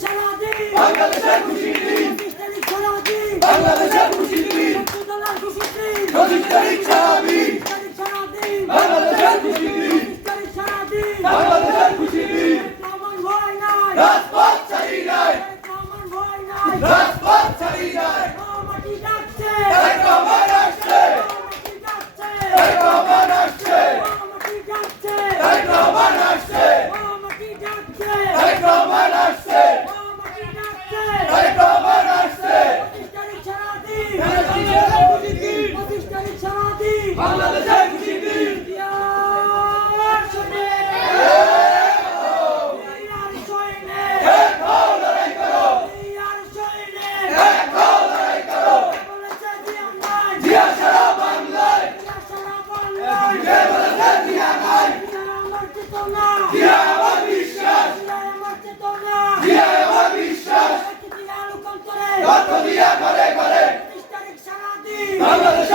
বাংলাদেশের খুশি দিন বাংলাদেশের খুশি দিন চব্বিশ তারিখ সারা দিন বাংলাদেশের খুশি দিন বাংলাদেশের খুশি দিন রাজপথ Habla de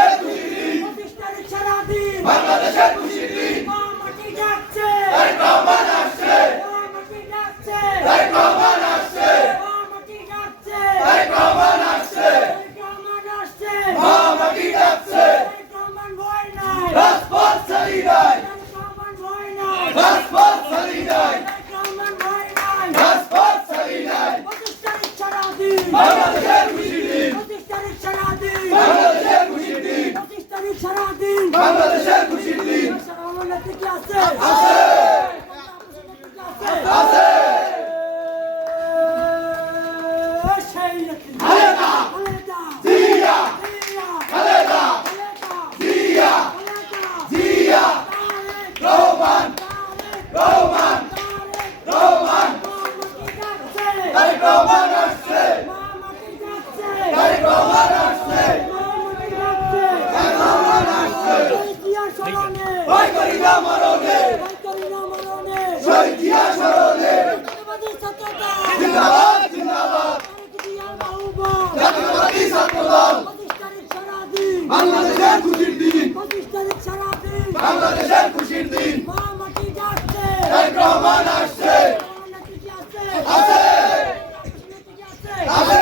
করি না মরণে। শহীদ জিয়া জিন্দাবাদ জিন্দাবাদ। বাংলাদেশের খুশির দিন। বাংলাদেশের খুশির দিন। রহমান আসছে। আছে আছে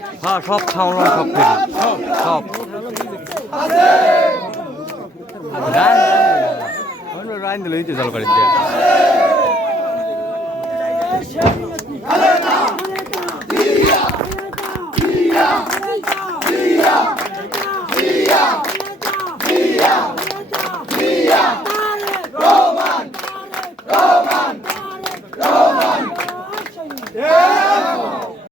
হ্যাঁ সব খাওয়ানো সব ফেরি সব রাইন দিল চালু করে দিয়ে।